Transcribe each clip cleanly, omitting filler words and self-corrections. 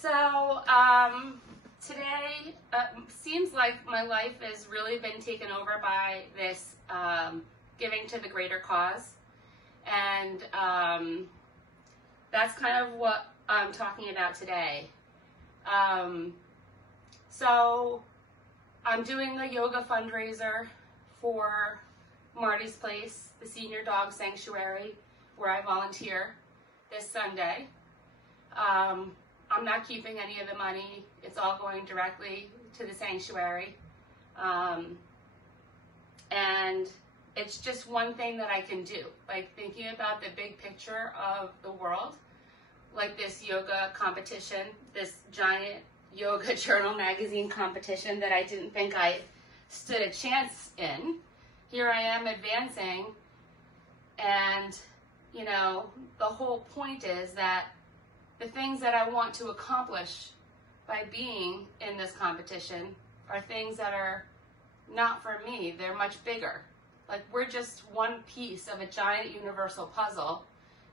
So today seems like my life has really been taken over by this giving to the greater cause, and that's kind of what I'm talking about today. So I'm doing a yoga fundraiser for Marty's Place, the Senior Dog Sanctuary, where I volunteer this Sunday. I'm not keeping any of the money. It's all going directly to the sanctuary. And it's just one thing that I can do, like thinking about the big picture of the world, like this yoga competition, this giant yoga journal magazine competition that I didn't think I stood a chance in. Here I am advancing, and you know, the whole point is that the things that I want to accomplish by being in this competition are things that are not for me. They're much bigger. Like, we're just one piece of a giant universal puzzle,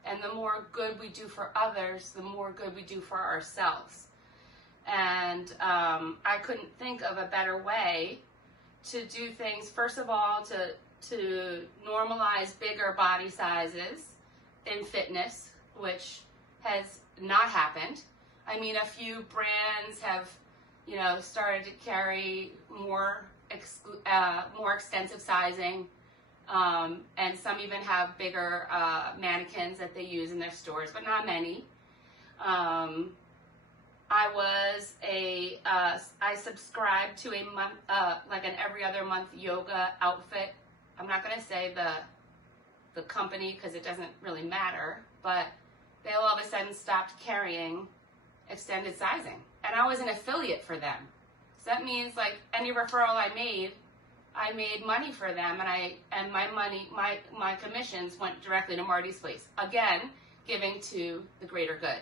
and the more good we do for others, the more good we do for ourselves. And I couldn't think of a better way to do things. First of all, to normalize bigger body sizes in fitness, which has not happened. I mean, a few brands have, you know, started to carry more extensive sizing, and some even have bigger mannequins that they use in their stores, but not many. I subscribed to a month, like an every other month yoga outfit. I'm not going to say the company because it doesn't really matter, but they all of a sudden stopped carrying extended sizing, and I was an affiliate for them. So that means, like, any referral I made money for them, and my commissions went directly to Marty's Place. Again, giving to the greater good.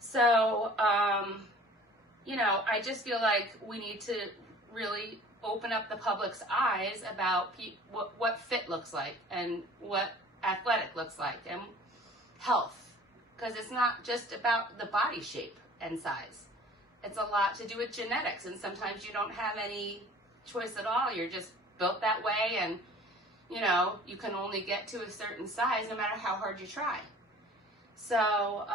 So, you know, I just feel like we need to really open up the public's eyes about what fit looks like, and what athletic looks like, and health, because it's not just about the body shape and size. It's a lot to do with genetics, and sometimes you don't have any choice at all. You're just built that way, and you know, you can only get to a certain size no matter how hard you try. So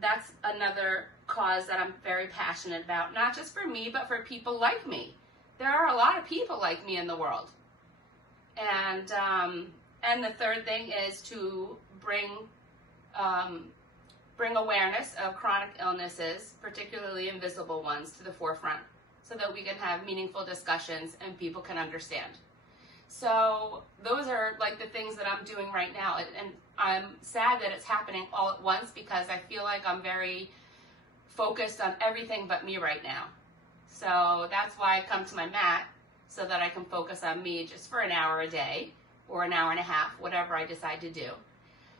that's another cause that I'm very passionate about, not just for me, but for people like me. There are a lot of people like me in the world. And the third thing is to bring awareness of chronic illnesses, particularly invisible ones, to the forefront, so that we can have meaningful discussions and people can understand. So those are like the things that I'm doing right now, and I'm sad that it's happening all at once, because I feel like I'm very focused on everything but me right now. So that's why I come to my mat, so that I can focus on me just for an hour a day or an hour and a half, whatever I decide to do.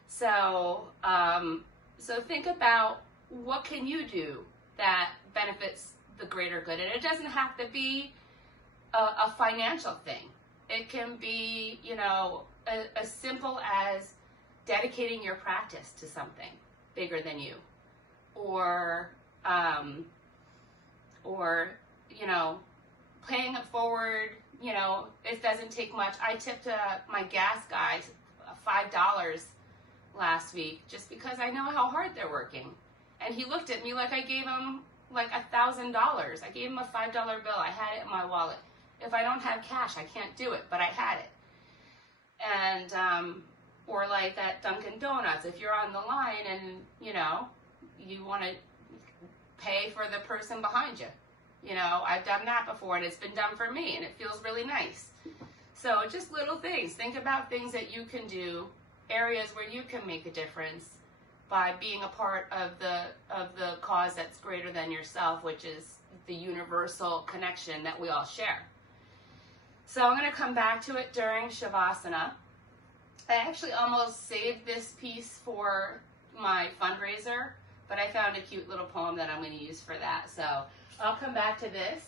So, so think about, what can you do that benefits the greater good? And it doesn't have to be a financial thing. It can be, you know, as simple as dedicating your practice to something bigger than you, or you know, paying it forward. You know, it doesn't take much. I tipped my gas guy $5 last week, just because I know how hard they're working. And he looked at me like I gave him like $1,000. I gave him a $5 bill. I had it in my wallet. If I don't have cash, I can't do it, but I had it. And or like at Dunkin' Donuts, if you're on the line and, you know, you want to pay for the person behind you. You know, I've done that before, and it's been done for me, and it feels really nice. So just little things. Think about things that you can do, areas where you can make a difference by being a part of the cause that's greater than yourself, which is the universal connection that we all share. So I'm going to come back to it during Shavasana. I actually almost saved this piece for my fundraiser, but I found a cute little poem that I'm going to use for that. So I'll come back to this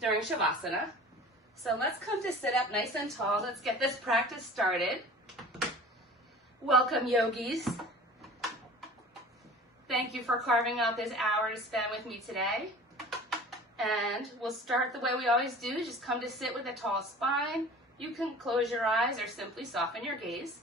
during Shavasana. So let's come to sit up nice and tall. Let's get this practice started. Welcome, yogis. Thank you for carving out this hour to spend with me today. And we'll start the way we always do. Just come to sit with a tall spine. You can close your eyes or simply soften your gaze.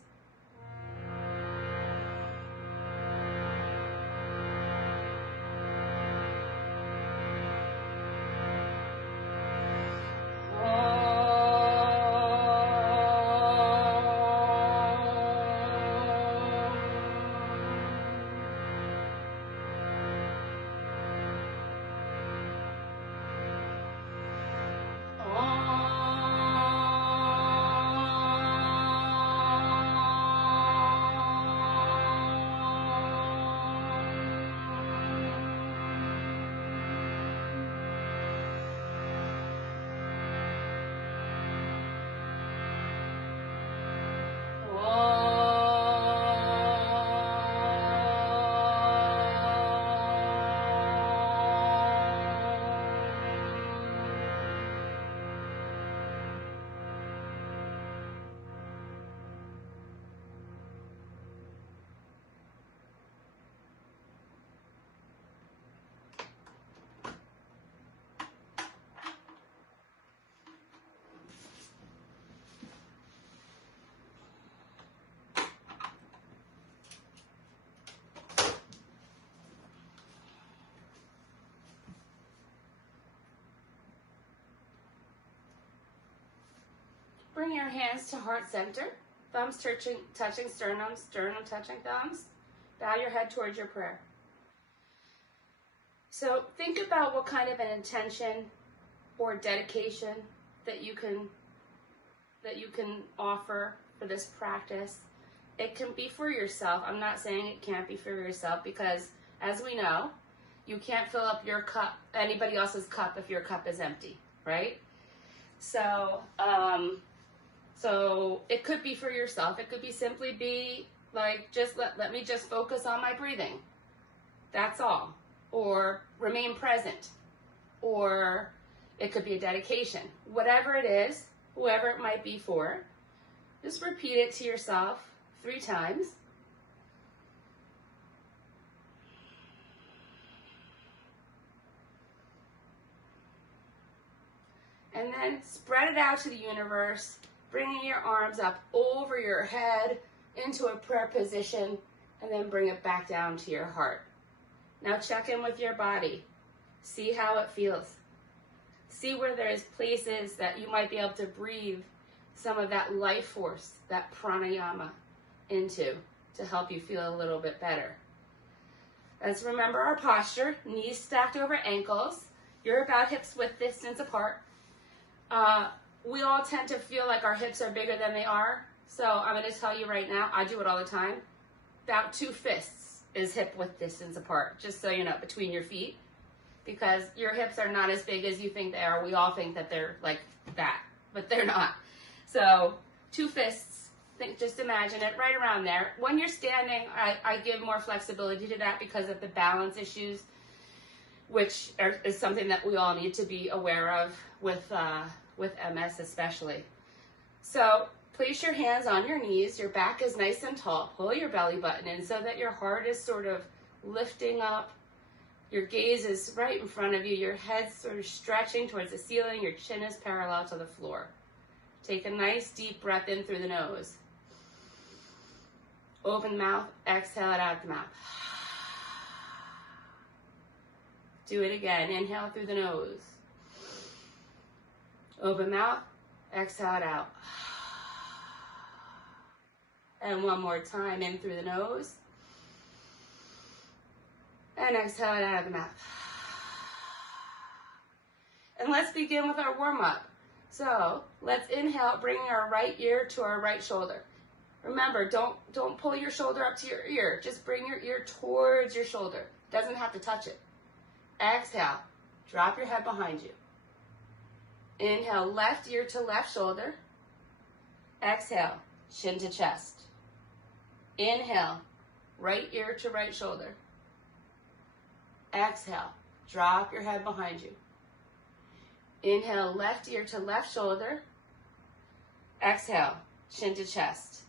Bring your hands to heart center, thumbs touching sternum, sternum touching thumbs. Bow your head towards your prayer. So think about what kind of an intention or dedication that you can offer for this practice. It can be for yourself. I'm not saying it can't be for yourself because, as we know, you can't fill up your cup, anybody else's cup, if your cup is empty, right? So it could be for yourself. It could be simply be like, just let me just focus on my breathing. That's all. Or remain present. Or it could be a dedication. Whatever it is, whoever it might be for, just repeat it to yourself 3 times. And then spread it out to the universe, bringing your arms up over your head into a prayer position, and then bring it back down to your heart. Now check in with your body. See how it feels. See where there's places that you might be able to breathe some of that life force, that pranayama, into to help you feel a little bit better. Let's remember our posture. Knees stacked over ankles. You're about hips width distance apart. We all tend to feel like our hips are bigger than they are. So I'm going to tell you right now, I do it all the time. About 2 fists is hip width distance apart, just so you know, between your feet. Because your hips are not as big as you think they are. We all think that they're like that, but they're not. So 2 fists, just imagine it right around there. When you're standing, I give more flexibility to that because of the balance issues, which is something that we all need to be aware of with MS especially. So place your hands on your knees. Your back is nice and tall. Pull your belly button in so that your heart is sort of lifting up. Your gaze is right in front of you. Your head's sort of stretching towards the ceiling. Your chin is parallel to the floor. Take a nice deep breath in through the nose. Open mouth, exhale it out the mouth. Do it again. Inhale through the nose. Open mouth, exhale it out. And one more time, in through the nose. And exhale it out of the mouth. And let's begin with our warm-up. So let's inhale, bringing our right ear to our right shoulder. Remember, don't pull your shoulder up to your ear. Just bring your ear towards your shoulder. Doesn't have to touch it. Exhale, drop your head behind you. Inhale, left ear to left shoulder. Exhale, chin to chest. Inhale, right ear to right shoulder. Exhale, drop your head behind you. Inhale, left ear to left shoulder. Exhale, chin to chest.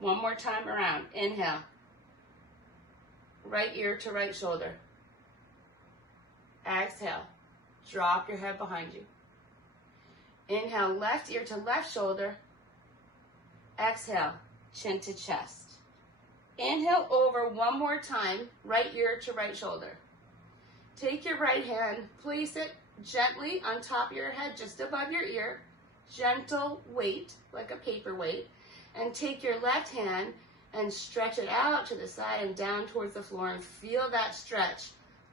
One more time around. Inhale, right ear to right shoulder. Exhale, drop your head behind you. Inhale, left ear to left shoulder. Exhale, chin to chest. Inhale over one more time, right ear to right shoulder. Take your right hand, place it gently on top of your head, just above your ear. Gentle weight, like a paperweight. And take your left hand and stretch it out to the side and down towards the floor, and feel that stretch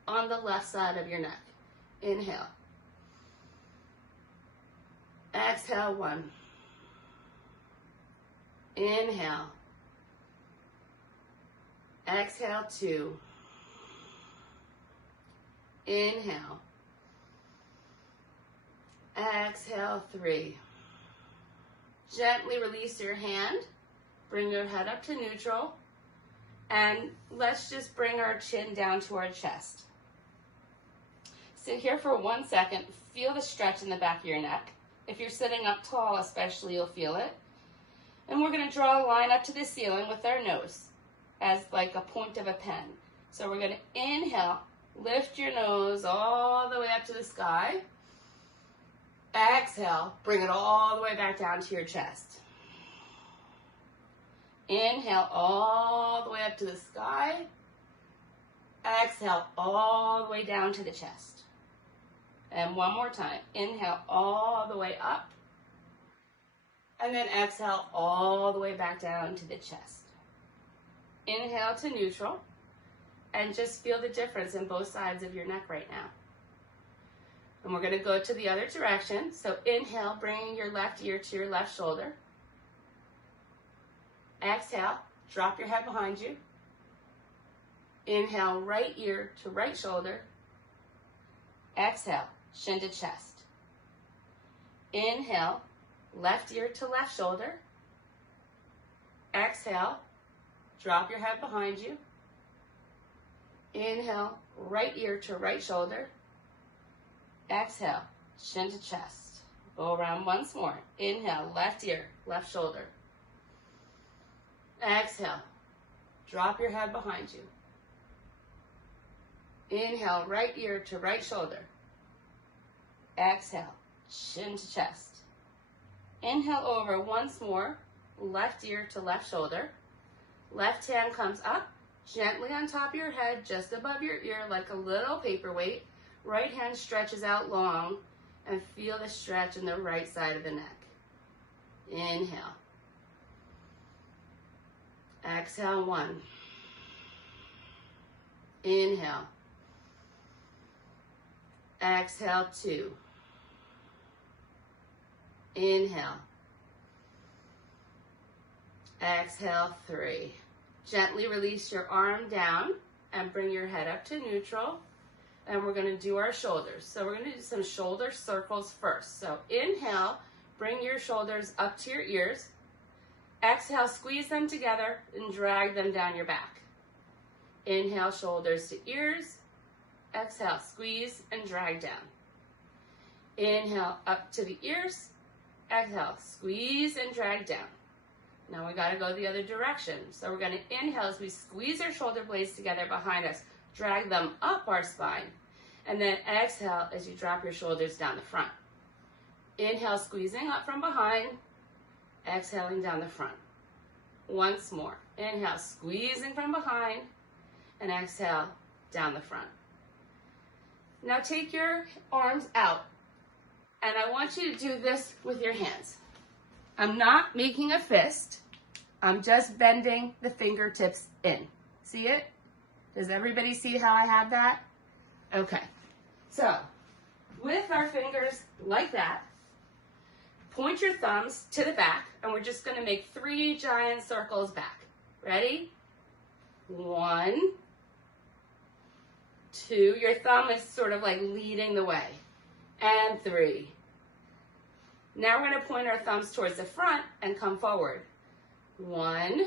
on the left side of your neck. Inhale. Exhale, 1. Inhale. Exhale, 2. Inhale. Exhale, 3. Gently release your hand. Bring your head up to neutral. And let's just bring our chin down to our chest. Sit here for 1 second. Feel the stretch in the back of your neck. If you're sitting up tall especially, you'll feel it. And we're going to draw a line up to the ceiling with our nose as like a point of a pen. So we're going to inhale, lift your nose all the way up to the sky. Exhale, bring it all the way back down to your chest. Inhale all the way up to the sky. Exhale all the way down to the chest. And one more time. Inhale all the way up. And then exhale all the way back down to the chest. Inhale to neutral. And just feel the difference in both sides of your neck right now. And we're going to go to the other direction. So inhale, bringing your left ear to your left shoulder. Exhale, drop your head behind you. Inhale, right ear to right shoulder. Exhale, chin to chest. Inhale, left ear to left shoulder. Exhale, drop your head behind you. Inhale, right ear to right shoulder. Exhale, chin to chest. Go around once more. Inhale, left ear, left shoulder. Exhale, drop your head behind you. Inhale, right ear to right shoulder. Exhale, chin to chest. Inhale over once more, left ear to left shoulder. Left hand comes up, gently on top of your head, just above your ear, like a little paperweight. Right hand stretches out long, and feel the stretch in the right side of the neck. Inhale. Exhale, 1. Inhale. Exhale, 2. Inhale. Exhale, 3. Gently release your arm down and bring your head up to neutral. And we're going to do our shoulders. So we're going to do some shoulder circles first. So inhale, bring your shoulders up to your ears. Exhale, squeeze them together and drag them down your back. Inhale, shoulders to ears. Exhale, squeeze and drag down. Inhale, up to the ears. Exhale, squeeze and drag down. Now we got to go the other direction. So we're going to inhale as we squeeze our shoulder blades together behind us. Drag them up our spine. And then exhale as you drop your shoulders down the front. Inhale, squeezing up from behind. Exhaling down the front. Once more. Inhale, squeezing from behind. And exhale, down the front. Now take your arms out. And I want you to do this with your hands. I'm not making a fist. I'm just bending the fingertips in. See it? Does everybody see how I have that? Okay. So, with our fingers like that, point your thumbs to the back, and we're just going to make 3 giant circles back. Ready? 1, 2. Your thumb is sort of like leading the way. And 3. Now we're going to point our thumbs towards the front and come forward. 1,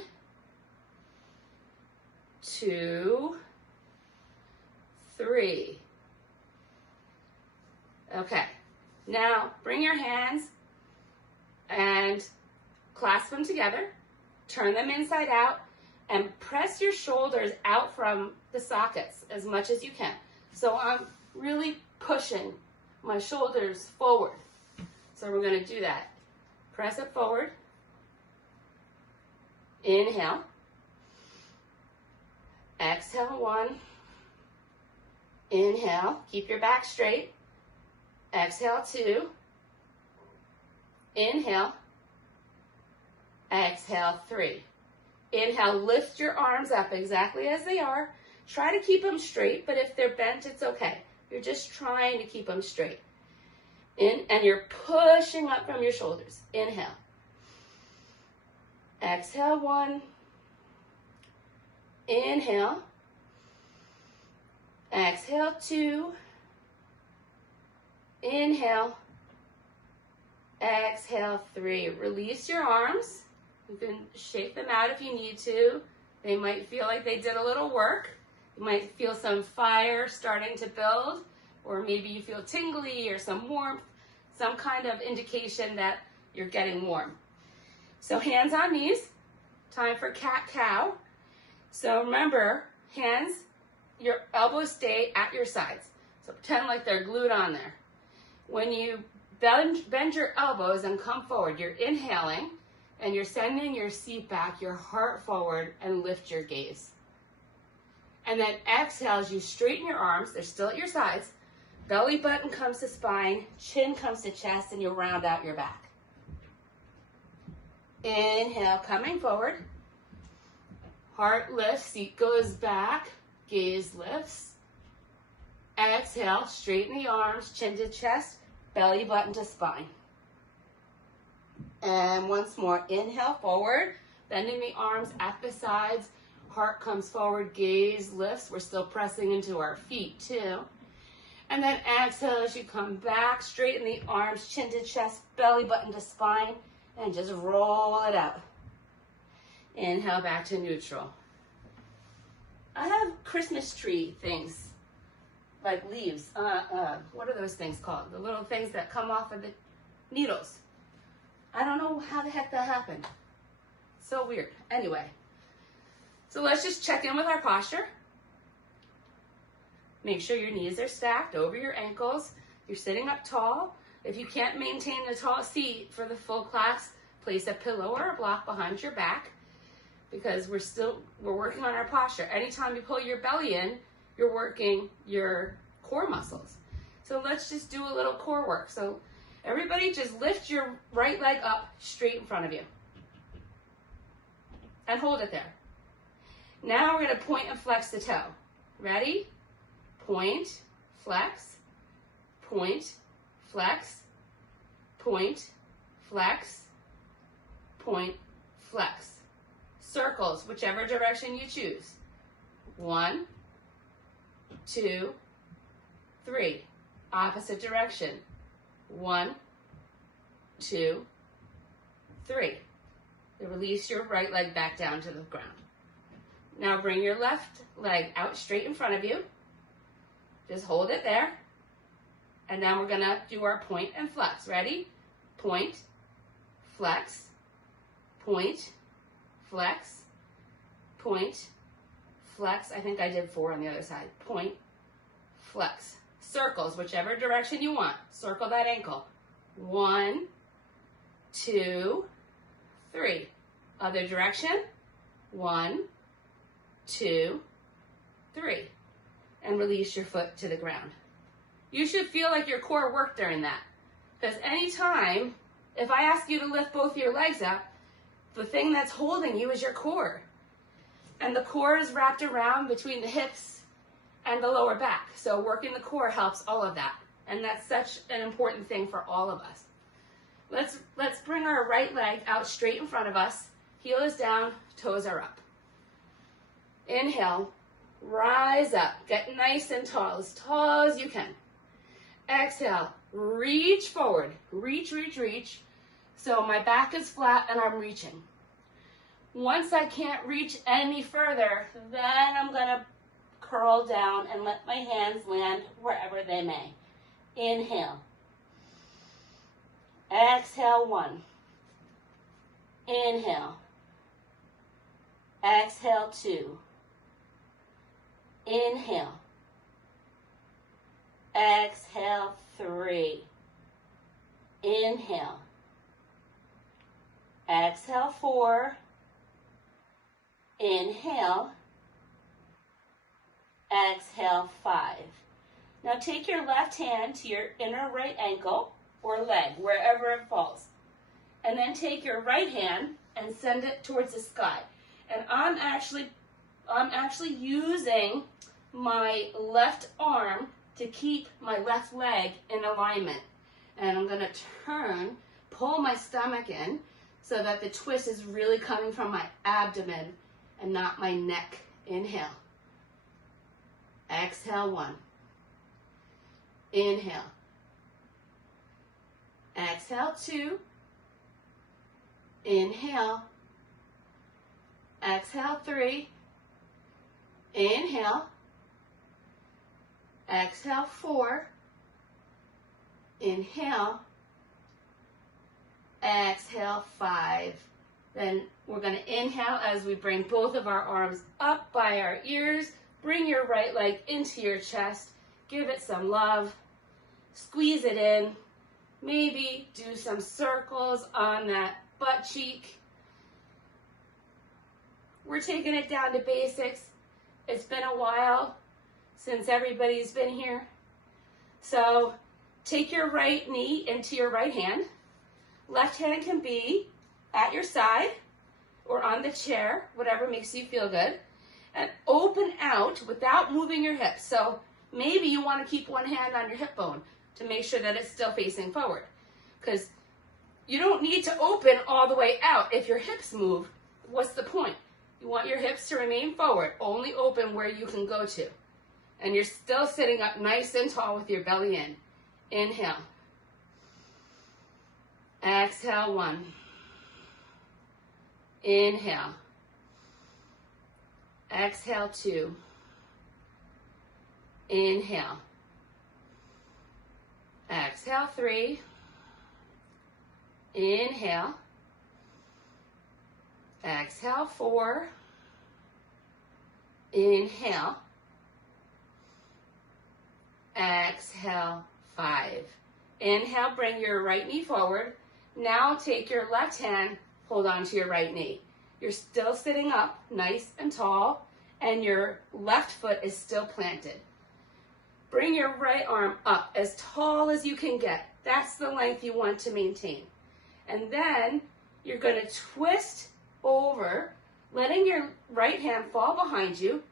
2, 3. Okay. Now bring your hands and clasp them together. Turn them inside out And press your shoulders out from the sockets as much as you can. So I'm really pushing my shoulders forward. So we're going to do that. Press it forward. Inhale. Exhale, 1. Inhale. Keep your back straight. Exhale, 2. Inhale. Exhale, 3. Inhale, lift your arms up exactly as they are. Try to keep them straight, but if they're bent, it's okay. You're just trying to keep them straight. And you're pushing up from your shoulders. Inhale. Exhale, 1. Inhale. Exhale, 2. Inhale. Exhale, 3. Release your arms. You can shake them out if you need to. They might feel like they did a little work. You might feel some fire starting to build, or maybe you feel tingly or some warmth, some kind of indication that you're getting warm. So hands on knees. Time for cat-cow. So remember, hands, your elbows stay at your sides. So pretend like they're glued on there. When you bend your elbows and come forward, you're inhaling, and you're sending your seat back, your heart forward, and lift your gaze. And then exhale as you straighten your arms. They're still at your sides. Belly button comes to spine, chin comes to chest, and you'll round out your back. Inhale, coming forward. Heart lifts, seat goes back, gaze lifts. Exhale, straighten the arms, chin to chest, belly button to spine. And once more, inhale forward, bending the arms at the sides, heart comes forward, gaze lifts. We're still pressing into our feet too. And then exhale as you come back, straighten the arms, chin to chest, belly button to spine, and just roll it out. Inhale back to neutral. I have Christmas tree things, like leaves. What are those things called? The little things that come off of the needles. I don't know how the heck that happened. So weird. Anyway, so let's just check in with our posture. Make sure your knees are stacked over your ankles. You're sitting up tall. If you can't maintain a tall seat for the full class, place a pillow or a block behind your back, because we're working on our posture. Anytime you pull your belly in, you're working your core muscles. So let's just do a little core work. So everybody just lift your right leg up straight in front of you. And hold it there. Now we're going to point and flex the toe. Ready? Point, flex, point, flex, point, flex, point, flex. Circles, whichever direction you choose. 1, 2, 3. Opposite direction. 1, 2, 3. Then release your right leg back down to the ground. Now bring your left leg out straight in front of you. Just hold it there. And now we're going to do our point and flex. Ready? Point, flex, point, flex, point, flex. I think I did 4 on the other side. Point, flex. Circles, whichever direction you want. Circle that ankle. 1, 2, 3. Other direction. 1, 2, 3. And release your foot to the ground. You should feel like your core worked during that. Because anytime, if I ask you to lift both your legs up, the thing that's holding you is your core. And the core is wrapped around between the hips and the lower back. So working the core helps all of that. And that's such an important thing for all of us. Let's bring our right leg out straight in front of us. Heel is down, toes are up. Inhale, rise up. Get nice and tall as you can. Exhale, reach forward. Reach, reach, reach. So my back is flat and I'm reaching. Once I can't reach any further, then I'm going to curl down and let my hands land wherever they may. Inhale. Exhale, 1. Inhale. Exhale, 2. Inhale. Exhale, 3. Inhale. Exhale, 4. Inhale. Exhale, 5. Now take your left hand to your inner right ankle or leg, wherever it falls. And then take your right hand and send it towards the sky. And I'm actually using my left arm to keep my left leg in alignment. And I'm going to turn, pull my stomach in so that the twist is really coming from my abdomen and not my neck. Inhale. Exhale, 1. Inhale. Exhale, 2. Inhale. Exhale, 3. Inhale. Exhale, 4. Inhale. Exhale, 5. Then we're going to inhale as we bring both of our arms up by our ears. Bring your right leg into your chest. Give it some love. Squeeze it in. Maybe do some circles on that butt cheek. We're taking it down to basics. It's been a while since everybody's been here. So take your right knee into your right hand. Left hand can be at your side or on the chair, whatever makes you feel good. And open out without moving your hips. So maybe you want to keep one hand on your hip bone to make sure that it's still facing forward. Because you don't need to open all the way out. If your hips move, what's the point? You want your hips to remain forward. Only open where you can go to. And you're still sitting up nice and tall with your belly in. Inhale. Exhale, 1. Inhale. Exhale, 2. Inhale. Exhale, 3. Inhale. Exhale, 4. Inhale. Exhale, 5. Inhale, bring your right knee forward. Now take your left hand, hold on to your right knee. You're still sitting up, nice and tall, and your left foot is still planted. Bring your right arm up as tall as you can get. That's the length you want to maintain. And then you're going to twist over, letting your right hand fall behind you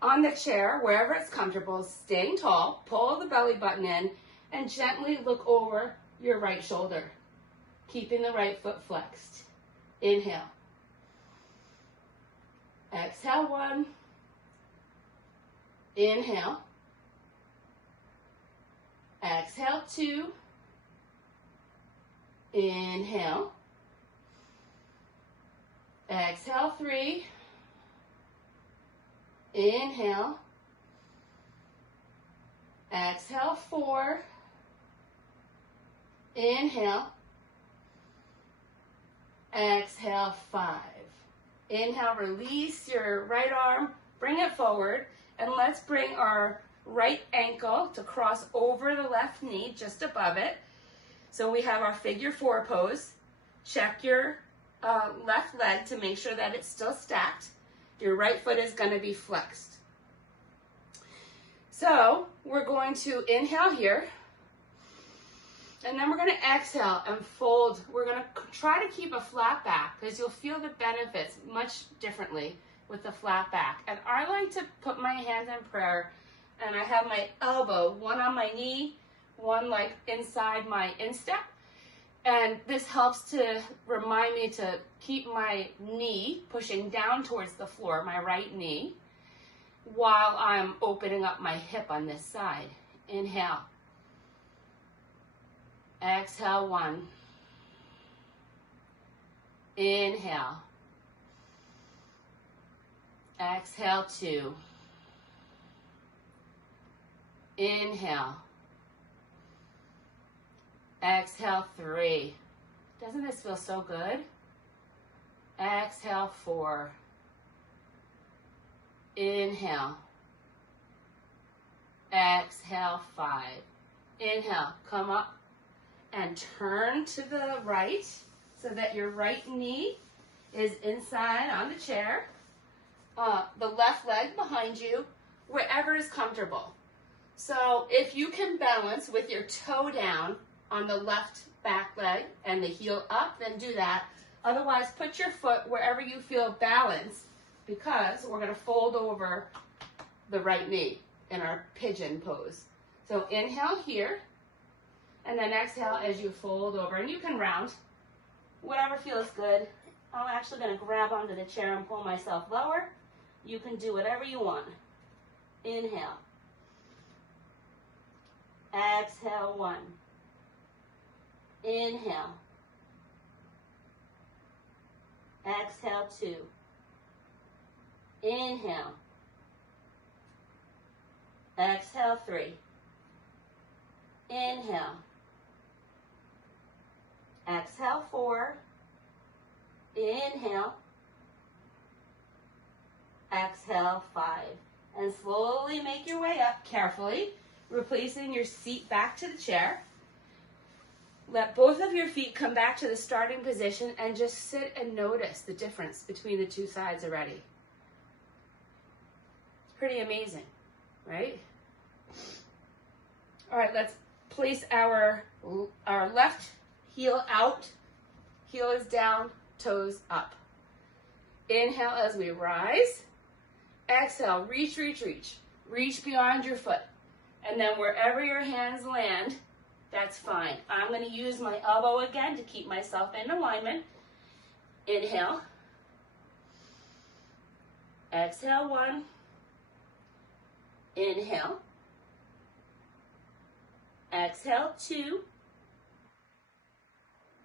on the chair, wherever it's comfortable, staying tall. Pull the belly button in and gently look over your right shoulder, keeping the right foot flexed. Inhale. Exhale, 1. Inhale. Exhale, 2. Inhale. Exhale, 3. Inhale. Exhale, 4. Inhale. Exhale, 5. Inhale, release your right arm, bring it forward, and let's bring our right ankle to cross over the left knee, just above it. So we have our figure 4 pose. Check your left leg to make sure that it's still stacked. Your right foot is going to be flexed. So we're going to inhale here. And then we're going to exhale and fold. We're going to try to keep a flat back because you'll feel the benefits much differently with the flat back. And I like to put my hands in prayer, and I have my elbow, one on my knee, one like inside my instep. And this helps to remind me to keep my knee pushing down towards the floor, my right knee, while I'm opening up my hip on this side. Inhale. Exhale, 1. Inhale. Exhale, 2. Inhale. Exhale, 3. Doesn't this feel so good? Exhale, 4. Inhale. Exhale, 5. Inhale, come up and turn to the right so that your right knee is inside on the chair. The left leg behind you, wherever is comfortable. So if you can balance with your toe down on the left back leg and the heel up, then do that. Otherwise, put your foot wherever you feel balanced, because we're going to fold over the right knee in our pigeon pose. So inhale here, and then exhale as you fold over. And you can round, whatever feels good. I'm actually going to grab onto the chair and pull myself lower. You can do whatever you want. Inhale. Exhale, 1. Inhale. Exhale, 2. Inhale. Exhale, 3. Inhale. Exhale, 4. Inhale. Exhale, 5. And slowly make your way up carefully, replacing your seat back to the chair. Let both of your feet come back to the starting position and just sit and notice the difference between the two sides already. Pretty amazing, right? All right, let's place our left heel out, heel is down, toes up. Inhale as we rise. Exhale, reach, reach, reach. Reach beyond your foot. And then wherever your hands land, that's fine. I'm going to use my elbow again to keep myself in alignment. Inhale. Exhale, 1. Inhale. Exhale, 2.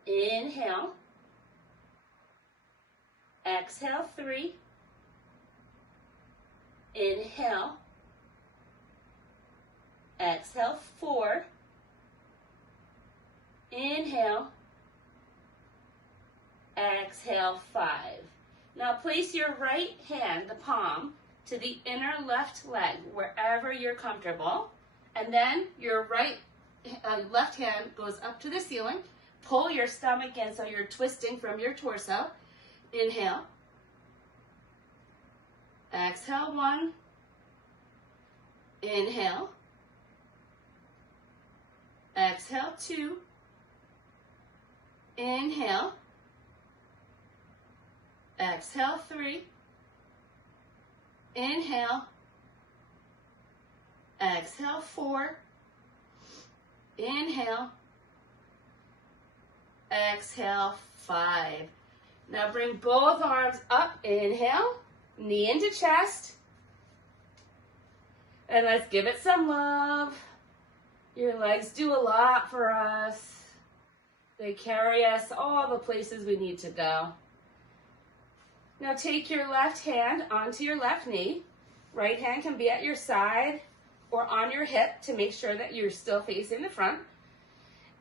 Inhale. Exhale, 3. Inhale. Exhale, 4. Inhale. Exhale, 5. Now place your right hand, the palm, to the inner left leg, wherever you're comfortable. And then your left hand goes up to the ceiling. Pull your stomach in so you're twisting from your torso. Inhale. Exhale, 1. Inhale. Exhale, 2. Inhale. Exhale, 3. Inhale. Exhale, 4. Inhale. Exhale, 5. Now bring both arms up. Inhale. Knee into chest. And let's give it some love. Your legs do a lot for us. They carry us all the places we need to go. Now take your left hand onto your left knee. Right hand can be at your side or on your hip to make sure that you're still facing the front.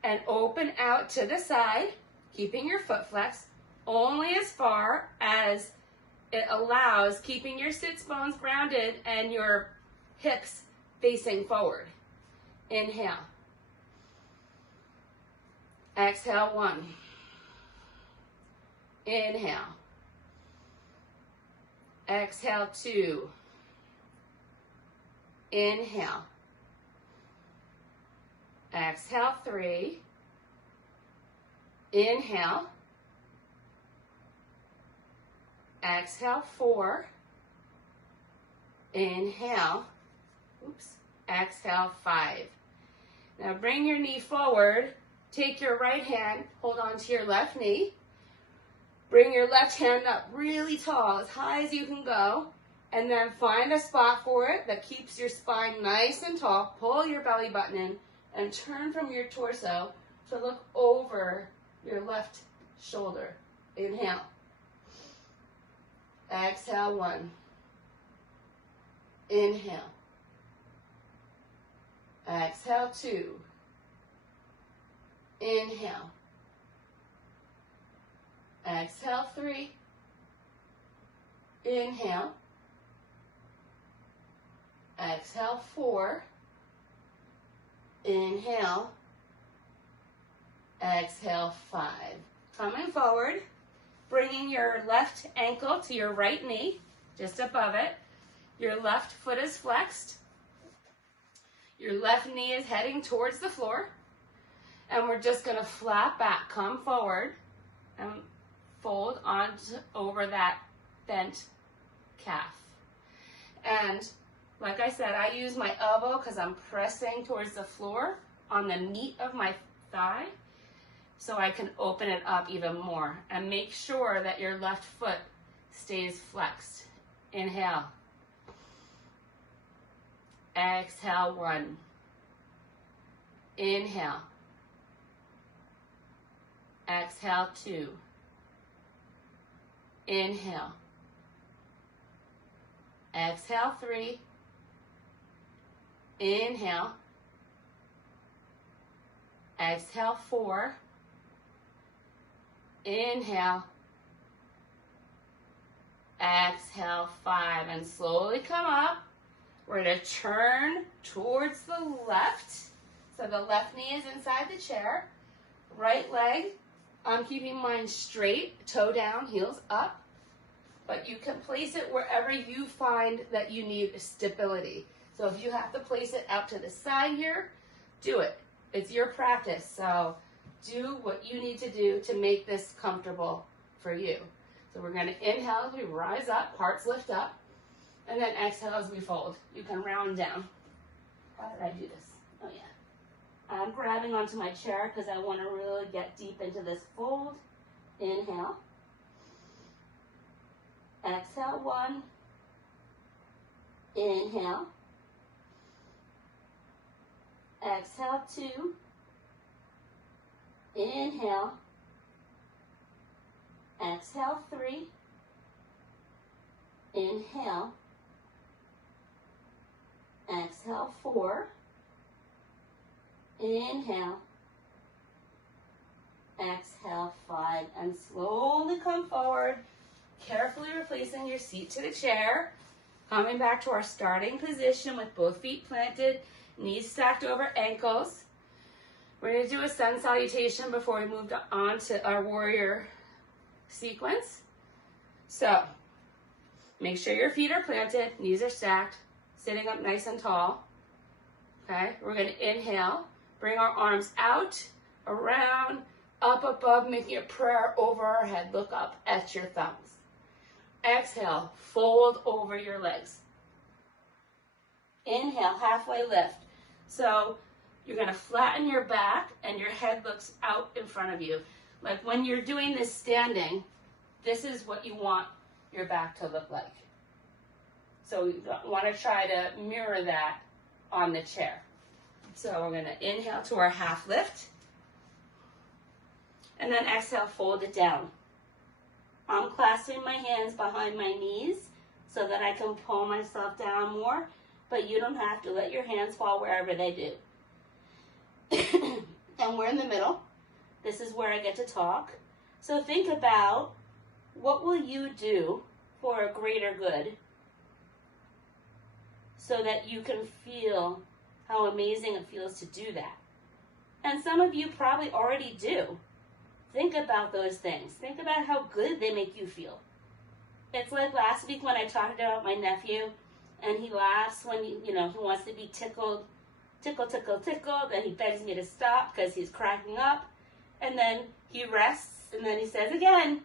And open out to the side, keeping your foot flexed only as far as it allows, keeping your sits bones grounded and your hips facing forward. Inhale. Exhale, 1. Inhale. Exhale, 2. Inhale. Exhale, 3. Inhale. Exhale, 4. Inhale. Oops. Exhale, 5. Now bring your knee forward. Take your right hand, hold on to your left knee. Bring your left hand up really tall, as high as you can go. And then find a spot for it that keeps your spine nice and tall. Pull your belly button in and turn from your torso to look over your left shoulder. Inhale. Exhale, 1. Inhale. Exhale, 2. Inhale. Exhale, 3. Inhale. Exhale, 4. Inhale. Exhale, 5. Coming forward, bringing your left ankle to your right knee, just above it. Your left foot is flexed. Your left knee is heading towards the floor. And we're just going to flat back, come forward, and fold over that bent calf. And like I said, I use my elbow because I'm pressing towards the floor on the meat of my thigh so I can open it up even more. And make sure that your left foot stays flexed. Inhale. Exhale, 1. Inhale. Exhale, 2. Inhale. Exhale, 3. Inhale. Exhale, 4. Inhale. Exhale, 5. And slowly come up. We're going to turn towards the left. So the left knee is inside the chair. Right leg, I'm keeping mine straight, toe down, heels up. But you can place it wherever you find that you need stability. So if you have to place it out to the side here, do it. It's your practice. So do what you need to do to make this comfortable for you. So we're going to inhale as we rise up, hearts lift up. And then exhale as we fold. You can round down. How did I do this? Oh, yeah. I'm grabbing onto my chair because I want to really get deep into this fold. Inhale. Exhale, 1. Inhale. Exhale, 2. Inhale. Exhale, 3. Inhale. Exhale, 4. Inhale. Exhale, 5. And slowly come forward, carefully replacing your seat to the chair. Coming back to our starting position with both feet planted, knees stacked over ankles. We're going to do a sun salutation before we move on to our warrior sequence. So, make sure your feet are planted, knees are stacked, sitting up nice and tall. Okay, we're going to inhale, bring our arms out, around, up above, making a prayer over our head. Look up at your thumbs. Exhale, fold over your legs. Inhale, halfway lift. So you're going to flatten your back and your head looks out in front of you. Like when you're doing this standing, this is what you want your back to look like. So you want to try to mirror that on the chair. So we're going to inhale to our half lift. And then exhale, fold it down. I'm clasping my hands behind my knees so that I can pull myself down more, but you don't have to. Let your hands fall wherever they do. And we're in the middle. This is where I get to talk. So think about, what will you do for a greater good so that you can feel how amazing it feels to do that? And some of you probably already do. Think about those things. Think about how good they make you feel. It's like last week when I talked about my nephew, and he laughs when he wants to be tickled. Tickle, tickle, tickle. Then he begs me to stop because he's cracking up. And then he rests, and then he says again,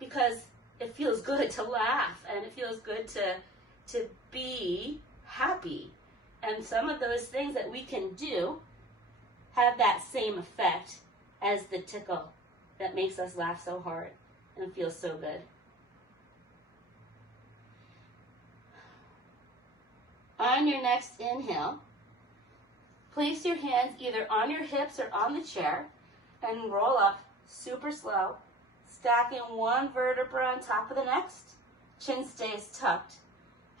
because it feels good to laugh, and it feels good to be happy. And some of those things that we can do have that same effect as the tickle that makes us laugh so hard and feel so good. On your next inhale, place your hands either on your hips or on the chair and roll up super slow, stacking one vertebra on top of the next. Chin stays tucked.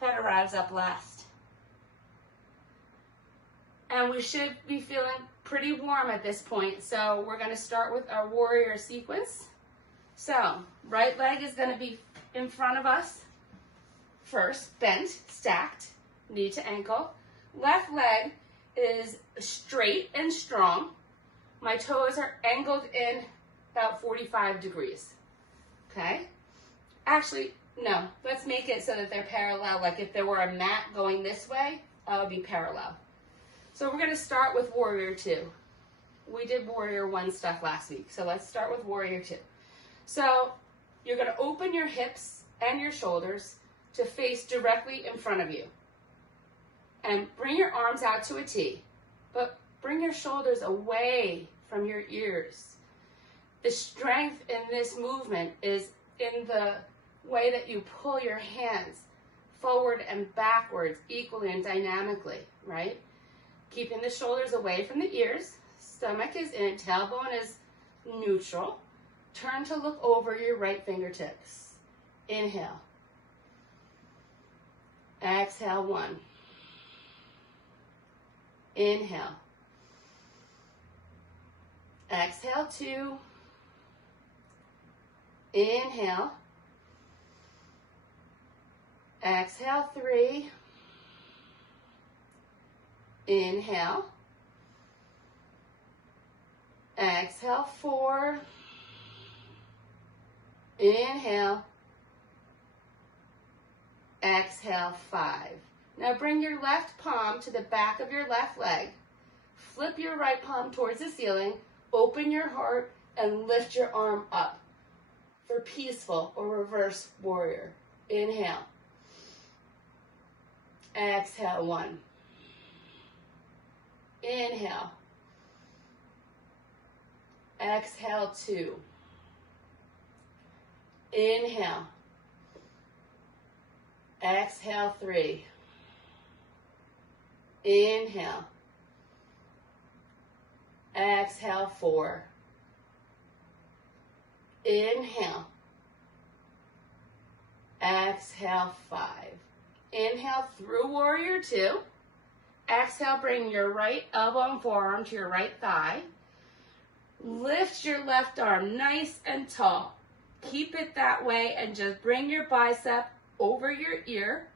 Head arrives up last. And we should be feeling pretty warm at this point. So we're going to start with our warrior sequence. So right leg is going to be in front of us. First, bent, stacked, knee to ankle. Left leg is straight and strong. My toes are angled in about 45 degrees, okay? Actually, no, let's make it so that they're parallel. Like if there were a mat going this way, that would be parallel. So we're gonna start with Warrior Two. We did Warrior One stuff last week, so let's start with Warrior Two. So you're gonna open your hips and your shoulders to face directly in front of you. And bring your arms out to a T, but bring your shoulders away from your ears. The strength in this movement is in the way that you pull your hands forward and backwards equally and dynamically, right? Keeping the shoulders away from the ears, stomach is in, tailbone is neutral. Turn to look over your right fingertips. Inhale. Exhale, 1. Inhale. Exhale, 2. Inhale. Exhale, 3. Inhale. Exhale, 4. Inhale. Exhale, 5. Now bring your left palm to the back of your left leg. Flip your right palm towards the ceiling. Open your heart and lift your arm up for peaceful or reverse warrior. Inhale. Exhale, 1. Inhale. Exhale, 2. Inhale. Exhale, 3. Inhale. Exhale, 4. Inhale. Exhale, 5. Inhale through Warrior Two. Exhale, bring your right elbow and forearm to your right thigh. Lift your left arm nice and tall. Keep it that way and just bring your bicep over your ear.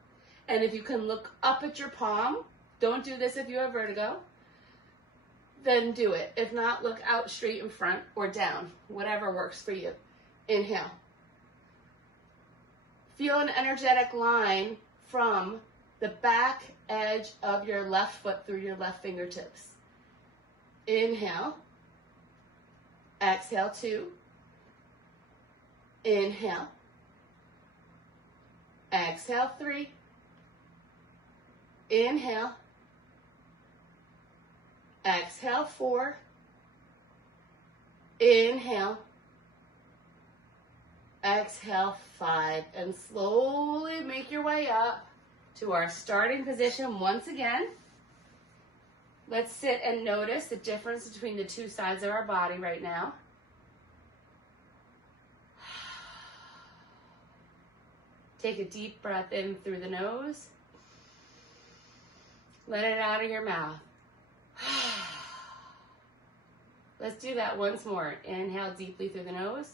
And if you can look up at your palm, don't do this if you have vertigo, then do it. If not, look out straight in front or down, whatever works for you. Inhale. Feel an energetic line from the back edge of your left foot through your left fingertips. Inhale. Exhale, 2. Inhale. Exhale, 3. Inhale. Exhale, 4. Inhale. Exhale, 5. And slowly make your way up to our starting position once again. Let's sit and notice the difference between the two sides of our body right now. Take a deep breath in through the nose. Let it out of your mouth. Let's do that once more. Inhale deeply through the nose.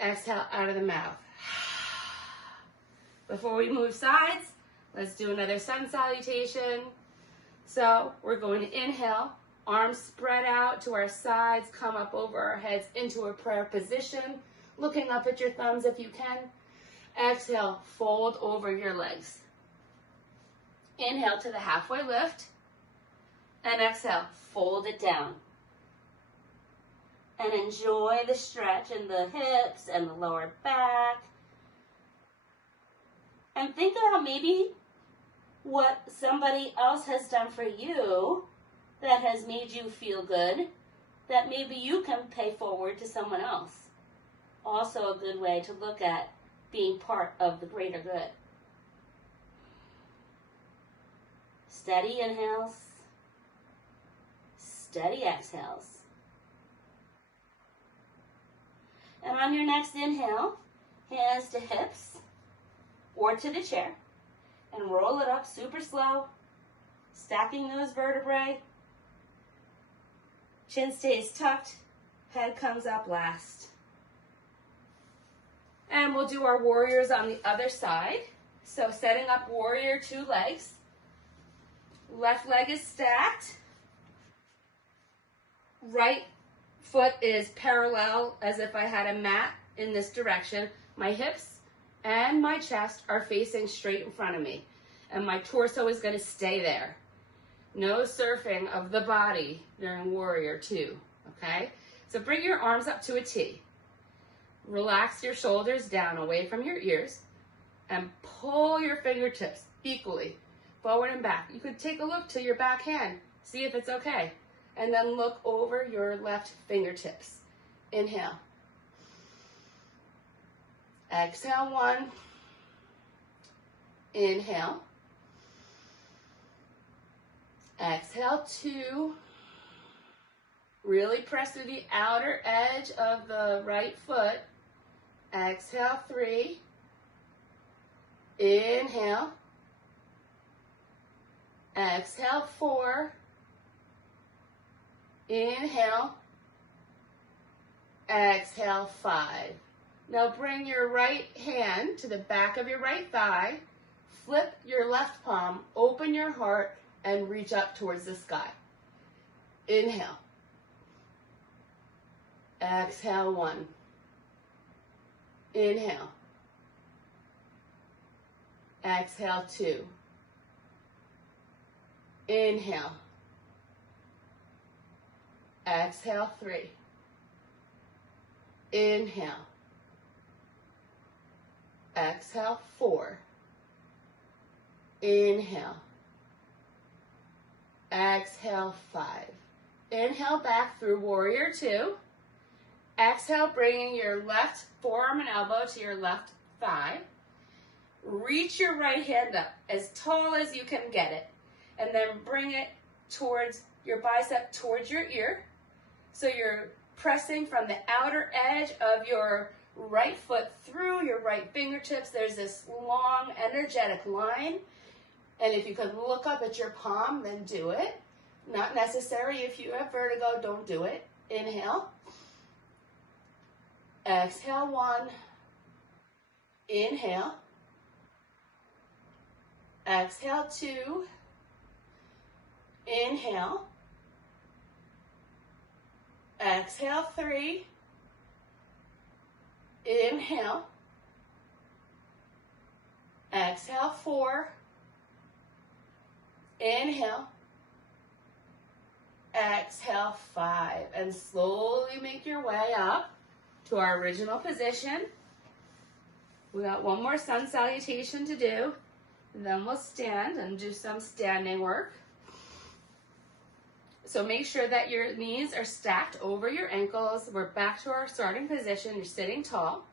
Exhale out of the mouth. Before we move sides, let's do another sun salutation. So we're going to inhale, arms spread out to our sides, come up over our heads into a prayer position, looking up at your thumbs if you can. Exhale, fold over your legs. Inhale to the halfway lift, and exhale, fold it down. And enjoy the stretch in the hips and the lower back. And think about maybe what somebody else has done for you that has made you feel good, that maybe you can pay forward to someone else. Also a good way to look at being part of the greater good. Steady inhales, steady exhales. And on your next inhale, hands to hips or to the chair, and roll it up super slow, stacking those vertebrae. Chin stays tucked, head comes up last. And we'll do our warriors on the other side. So setting up warrior 2 legs. Left leg is stacked. Right foot is parallel as if I had a mat in this direction. My hips and my chest are facing straight in front of me. And my torso is going to stay there. No surfing of the body during warrior 2. Okay? So bring your arms up to a T. Relax your shoulders down away from your ears. And pull your fingertips equally forward and back. You could take a look to your back hand. See if it's okay. And then look over your left fingertips. Inhale. Exhale 1. Inhale. Exhale 2. Really press through the outer edge of the right foot. Exhale 3. Inhale. Exhale 4. Inhale. Exhale 5. Now bring your right hand to the back of your right thigh. Flip your left palm, open your heart, and reach up towards the sky. Inhale. Exhale 1. Inhale. Exhale 2. Inhale. Exhale 3. Inhale. Exhale 4. Inhale. Exhale 5. Inhale back through warrior 2. Exhale, bringing your left forearm and elbow to your left thigh. Reach your right hand up as tall as you can get it. And then bring it towards your bicep, towards your ear. So you're pressing from the outer edge of your right foot through your right fingertips. There's this long, energetic line. And if you could look up at your palm, then do it. Not necessary. If you have vertigo, don't do it. Inhale. Exhale 1. Inhale. Exhale 2. Inhale. Exhale 3. Inhale. Exhale 4. Inhale. Exhale 5. And slowly make your way up to our original position. We got one more sun salutation to do. Then we'll stand and do some standing work. So make sure that your knees are stacked over your ankles. We're back to our starting position. You're sitting tall.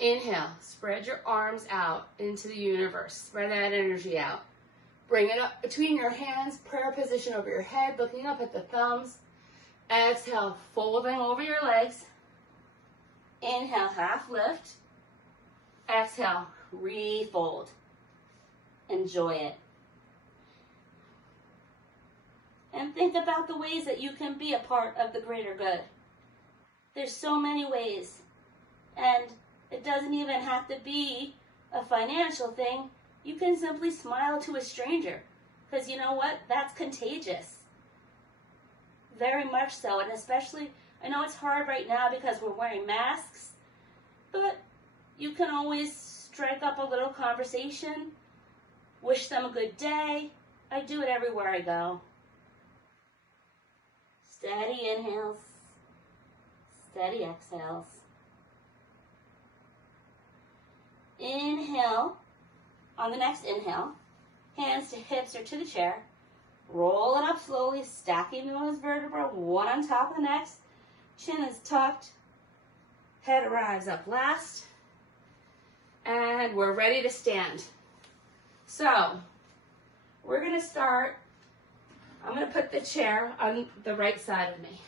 Inhale, spread your arms out into the universe. Spread that energy out. Bring it up between your hands, prayer position over your head, looking up at the thumbs. Exhale, folding over your legs. Inhale, half lift. Exhale, refold. Enjoy it. And think about the ways that you can be a part of the greater good. There's so many ways. And it doesn't even have to be a financial thing. You can simply smile to a stranger. Because you know what? That's contagious. Very much so. And especially, I know it's hard right now because we're wearing masks. But you can always strike up a little conversation. Wish them a good day. I do it everywhere I go. Steady inhales. Steady exhales. Inhale. On the next inhale, hands to hips or to the chair. Roll it up slowly, stacking those vertebrae one on top of the next. Chin is tucked. Head arrives up last. And we're ready to stand. So, we're going to start. I'm going to put the chair on the right side of me.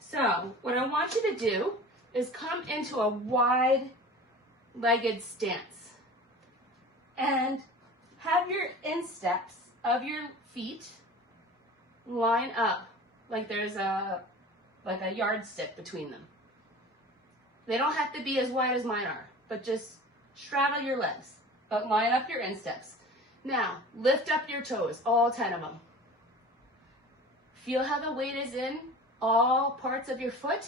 So, what I want you to do is come into a wide-legged stance. And have your insteps of your feet line up like there's like a yardstick between them. They don't have to be as wide as mine are. but just straddle your legs, but line up your insteps. Now, lift up your toes, all 10 of them. Feel how the weight is in all parts of your foot.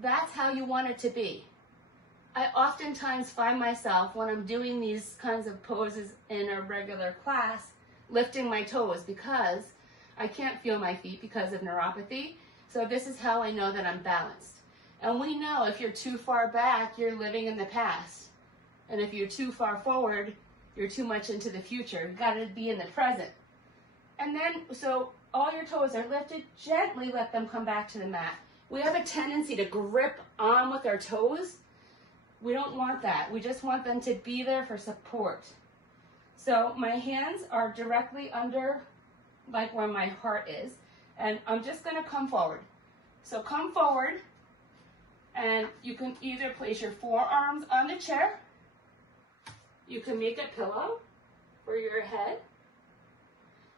That's how you want it to be. I oftentimes find myself when I'm doing these kinds of poses in a regular class, lifting my toes because I can't feel my feet because of neuropathy. So this is how I know that I'm balanced. And we know if you're too far back, you're living in the past. And if you're too far forward, you're too much into the future. You've got to be in the present. And then, so all your toes are lifted, gently let them come back to the mat. We have a tendency to grip on with our toes. We don't want that. We just want them to be there for support. So my hands are directly under, like where my heart is, and I'm just going to come forward. So come forward, and you can either place your forearms on the chair, you can make a pillow for your head,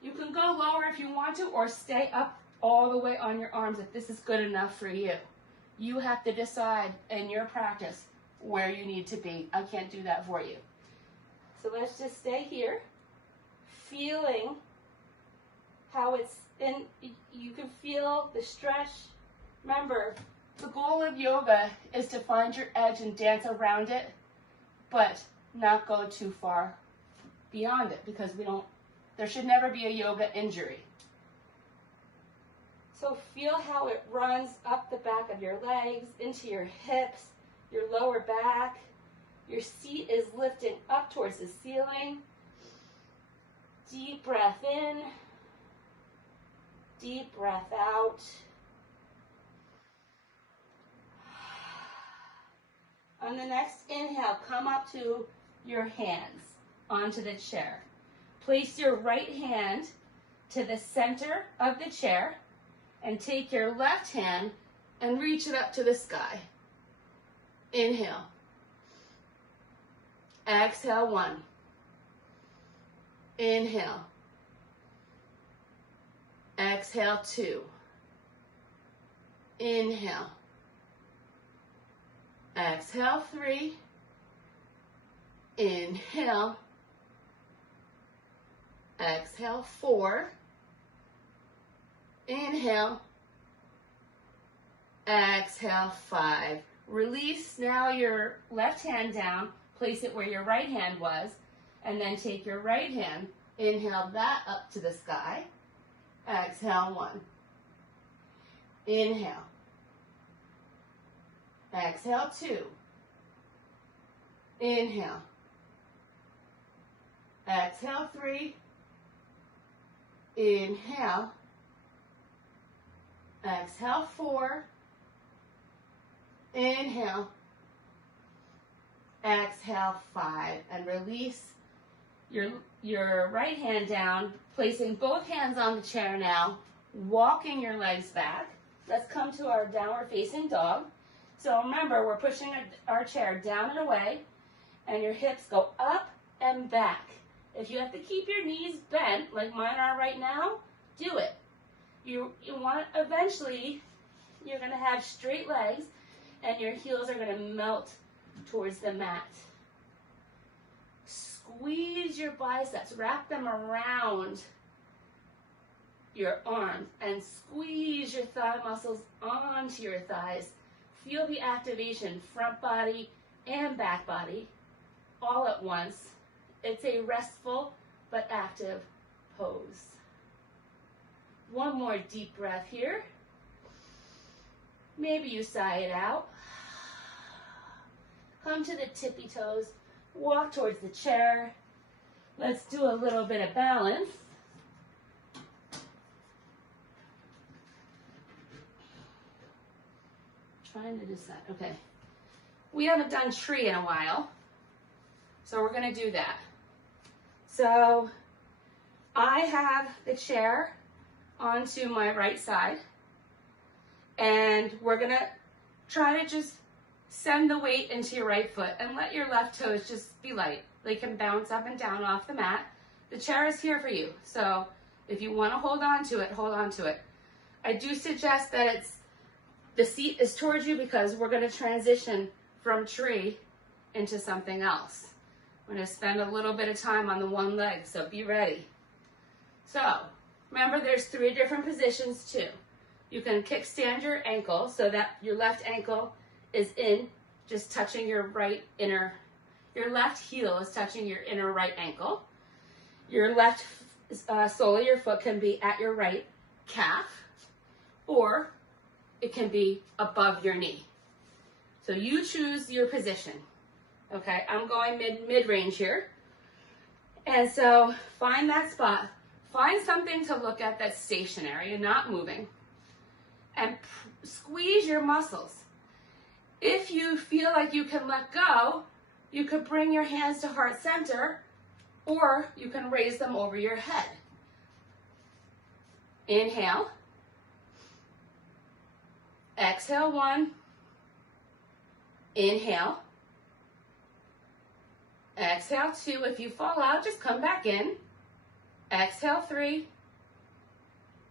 you can go lower if you want to, or stay up all the way on your arms if this is good enough for you. You have to decide in your practice where you need to be. I can't do that for you. So let's just stay here, feeling how it's in, you can feel the stretch. Remember, the goal of yoga is to find your edge and dance around it, but not go too far beyond it, because there should never be a yoga injury. So feel how it runs up the back of your legs, into your hips, your lower back. Your seat is lifting up towards the ceiling. Deep breath in. Deep breath out. On the next inhale, come up to your hands onto the chair. Place your right hand to the center of the chair and take your left hand and reach it up to the sky. Inhale. Exhale, 1. Inhale. Exhale, 2. Inhale. Exhale, 3. Inhale. Exhale, 4. Inhale. Exhale, 5. Release now your left hand down, place it where your right hand was, and then take your right hand, inhale that up to the sky. Exhale, 1. Inhale. Exhale, 2. Inhale. Exhale, 3. Inhale. Exhale, 4. Inhale. Exhale, 5. And release your right hand down, placing both hands on the chair now, walking your legs back. Let's come to our downward facing dog. So remember, we're pushing our chair down and away, and your hips go up and back. If you have to keep your knees bent, like mine are right now, do it. You want, eventually, you're going to have straight legs, and your heels are going to melt towards the mat. Squeeze your biceps, wrap them around your arms, and squeeze your thigh muscles onto your thighs. Feel the activation, front body and back body, all at once. It's a restful but active pose. One more deep breath here. Maybe you sigh it out. Come to the tippy toes, walk towards the chair. Let's do a little bit of balance. Trying to decide, okay. We haven't done tree in a while, so we're gonna do that. So I have the chair onto my right side, and we're gonna try to just send the weight into your right foot and let your left toes just be light. They can bounce up and down off the mat. The chair is here for you, so if you wanna hold on to it, hold on to it. I do suggest that the seat is towards you because we're gonna transition from tree into something else. I'm going to spend a little bit of time on the one leg, so be ready. So, remember there's 3 different positions too. You can kickstand your ankle so that your left ankle is in, just touching your your left heel is touching your inner right ankle. Your left sole of your foot can be at your right calf, or it can be above your knee. So you choose your position. Okay, I'm going mid-range here. And so find that spot. Find something to look at that's stationary and not moving. And squeeze your muscles. If you feel like you can let go, you could bring your hands to heart center, or you can raise them over your head. Inhale. Exhale 1. Inhale. Exhale 2. If you fall out, just come back in. Exhale 3.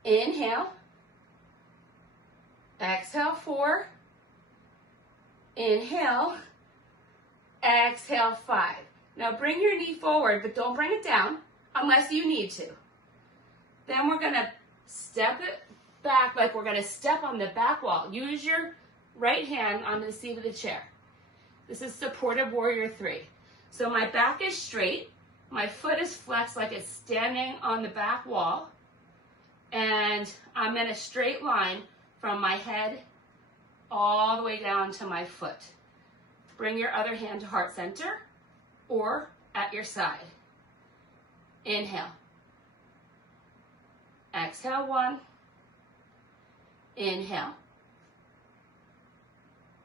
Inhale. Exhale 4. Inhale. Exhale 5. Now bring your knee forward, but don't bring it down unless you need to. Then we're going to step it back like we're going to step on the back wall. Use your right hand on the seat of the chair. This is supportive warrior 3. So my back is straight. My foot is flexed like it's standing on the back wall. And I'm in a straight line from my head all the way down to my foot. Bring your other hand to heart center or at your side. Inhale. Exhale 1. Inhale.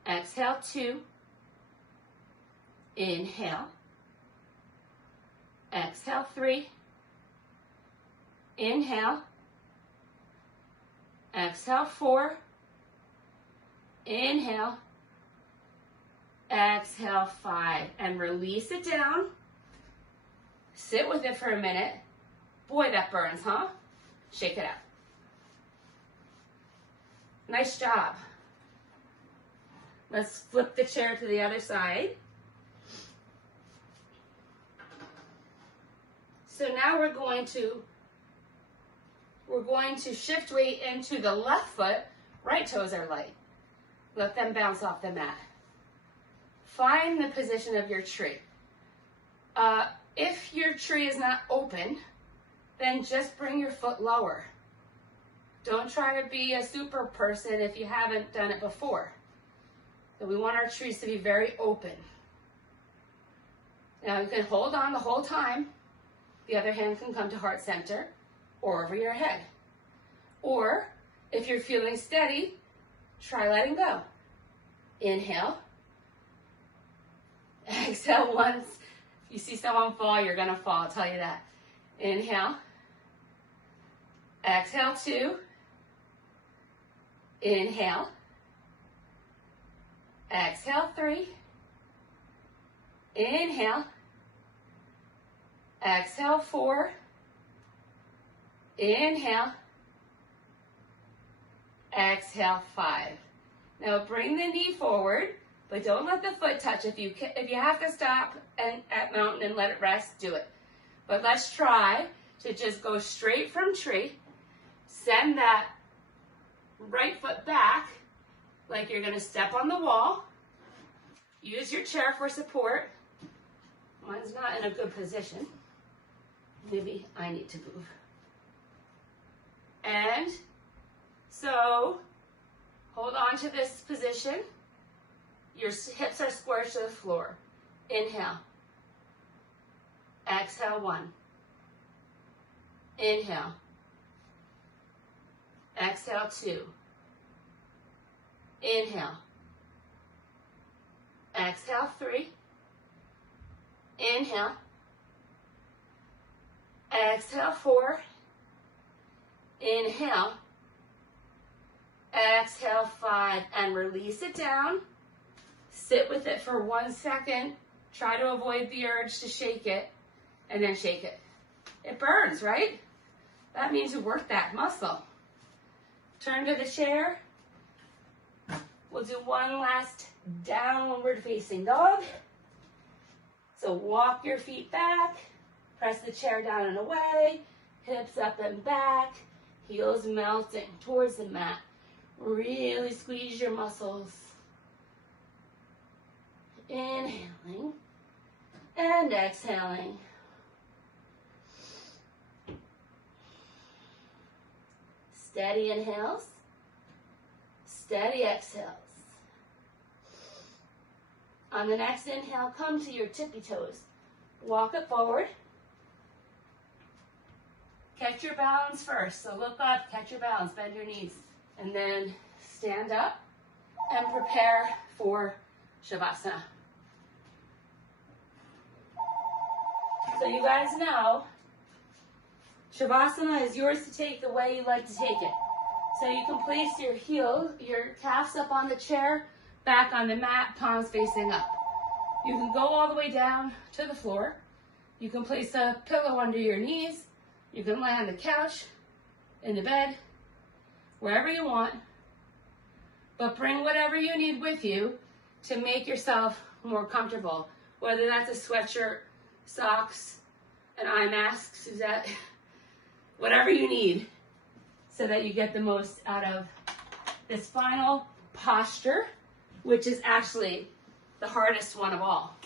Exhale 2. Inhale. Exhale 3. Inhale. Exhale 4. Inhale. Exhale 5. And release it down. Sit with it for a minute. Boy, that burns, huh? Shake it out. Nice job. Let's flip the chair to the other side. So now we're going to shift weight into the left foot. Right toes are light. Let them bounce off the mat. Find the position of your tree. If your tree is not open, then just bring your foot lower. Don't try to be a super person if you haven't done it before. So we want our trees to be very open. Now you can hold on the whole time. The other hand can come to heart center or over your head. Or if you're feeling steady, try letting go. Inhale. Exhale once. If you see someone fall, you're going to fall, I'll tell you that. Inhale. Exhale 2. Inhale. Exhale 3. Inhale. Exhale 4. Inhale. Exhale 5. Now bring the knee forward, but don't let the foot touch. If you have to stop at mountain and let it rest, do it. But let's try to just go straight from tree. Send that right foot back like you're going to step on the wall. Use your chair for support. Mine's not in a good position. Maybe I need to move. And so hold on to this position. Your hips are square to the floor. Inhale. Exhale 1. Inhale. Exhale 2. Inhale. Exhale 3. Inhale. Exhale 4. Inhale. Exhale 5. And release it down. Sit with it for 1 second. Try to avoid the urge to shake it. And then shake it. It burns, right? That means you work that muscle. Turn to the chair. We'll do one last downward facing dog. So walk your feet back, press the chair down and away, hips up and back, heels melting towards the mat. Really squeeze your muscles. Inhaling and exhaling. Steady inhales, steady exhales. On the next inhale, come to your tippy toes. Walk it forward. Catch your balance first. So look up, catch your balance, bend your knees. And then stand up and prepare for Shavasana. So you guys know, Shavasana is yours to take the way you like to take it. So you can place your heels, your calves up on the chair, back on the mat, palms facing up. You can go all the way down to the floor. You can place a pillow under your knees. You can lay on the couch, in the bed, wherever you want. But bring whatever you need with you to make yourself more comfortable. Whether that's a sweatshirt, socks, an eye mask, Suzette, whatever you need so that you get the most out of this final posture, which is actually the hardest one of all,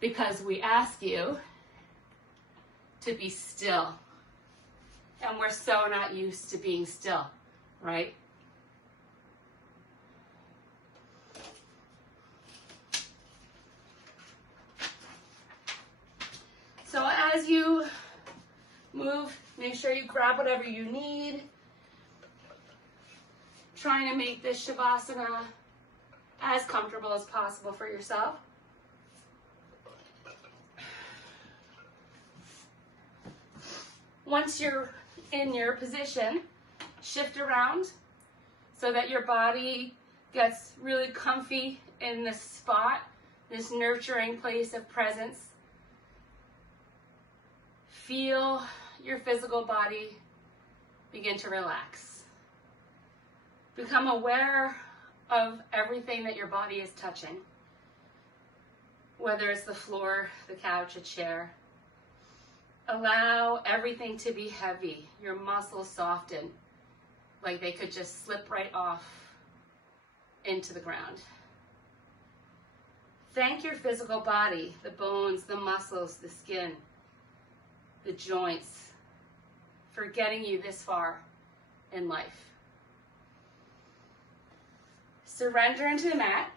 because we ask you to be still, and we're so not used to being still, right? So as you move, make sure you grab whatever you need. Trying to make this Shavasana as comfortable as possible for yourself. Once you're in your position, shift around so that your body gets really comfy in this spot, this nurturing place of presence. Feel your physical body begin to relax. Become aware of everything that your body is touching, whether it's the floor, the couch, a chair. Allow everything to be heavy, your muscles soften, like they could just slip right off into the ground. Thank your physical body, the bones, the muscles, the skin, the joints, for getting you this far in life. Surrender into the mat.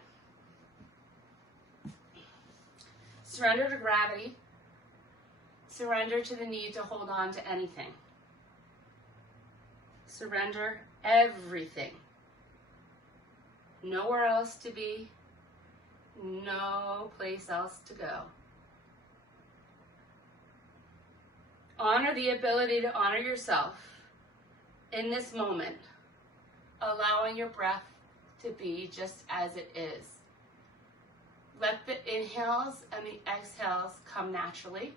Surrender to gravity. Surrender to the need to hold on to anything. Surrender everything. Nowhere else to be, no place else to go. Honor the ability to honor yourself in this moment, allowing your breath to be just as it is. Let the inhales and the exhales come naturally,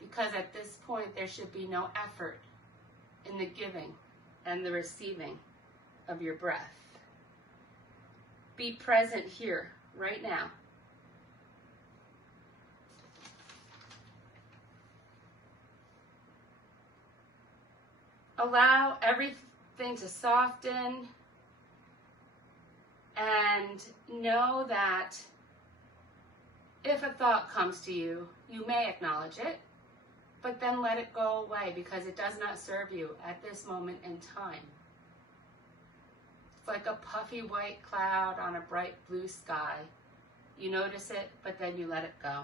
because at this point there should be no effort in the giving and the receiving of your breath. Be present here, right now. Allow everything to soften, and know that if a thought comes to you, you may acknowledge it, but then let it go away, because it does not serve you at this moment in time. It's like a puffy white cloud on a bright blue sky. You notice it, but then you let it go.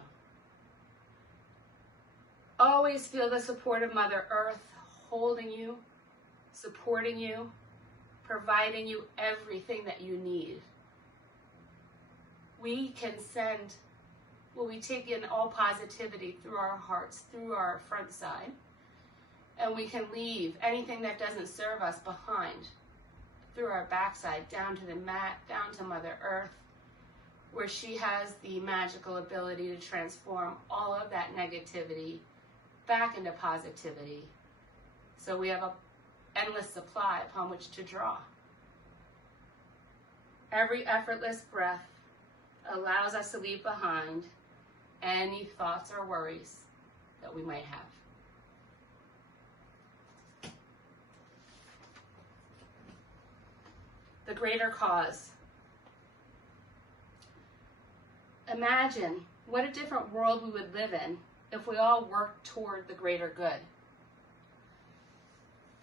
Always feel the support of Mother Earth holding you, supporting you, providing you everything that you need. We can send, we take in all positivity through our hearts, through our front side, and we can leave anything that doesn't serve us behind through our backside, down to the mat, down to Mother Earth, where she has the magical ability to transform all of that negativity back into positivity. So we have an endless supply upon which to draw. Every effortless breath allows us to leave behind any thoughts or worries that we might have. The greater cause. Imagine what a different world we would live in if we all worked toward the greater good.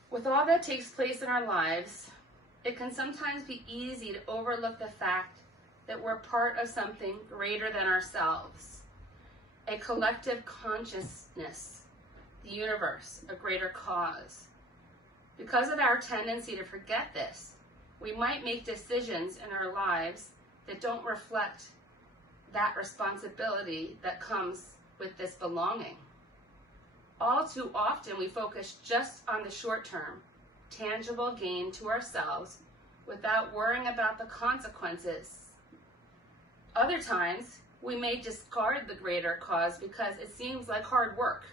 With all that takes place in our lives, it can sometimes be easy to overlook the fact that we're part of something greater than ourselves, a collective consciousness, the universe, a greater cause. Because of our tendency to forget this, we might make decisions in our lives that don't reflect that responsibility that comes with this belonging. All too often, we focus just on the short-term, tangible gain to ourselves without worrying about the consequences. Other times, we may discard the greater cause because it seems like hard work.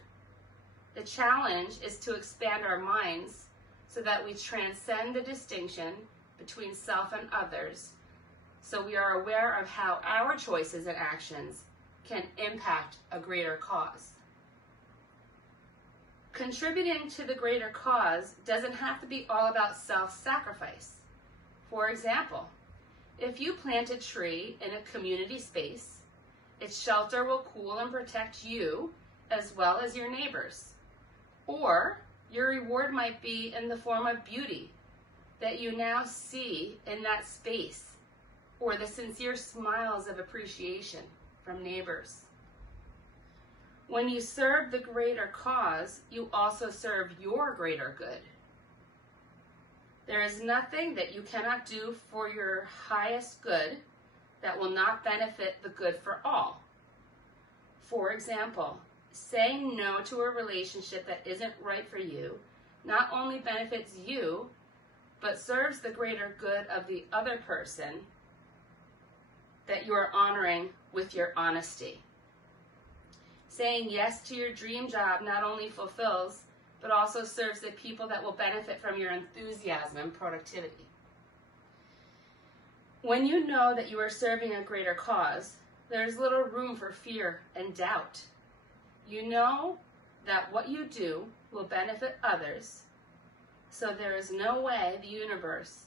The challenge is to expand our minds so that we transcend the distinction between self and others, so we are aware of how our choices and actions can impact a greater cause. Contributing to the greater cause doesn't have to be all about self-sacrifice. For example, if you plant a tree in a community space, its shelter will cool and protect you as well as your neighbors. Or your reward might be in the form of beauty that you now see in that space, or the sincere smiles of appreciation from neighbors. When you serve the greater cause, you also serve your greater good. There is nothing that you cannot do for your highest good that will not benefit the good for all. For example, saying no to a relationship that isn't right for you not only benefits you, but serves the greater good of the other person that you are honoring with your honesty. Saying yes to your dream job not only fulfills, but also serves the people that will benefit from your enthusiasm and productivity. When you know that you are serving a greater cause, there's little room for fear and doubt. You know that what you do will benefit others, so there is no way the universe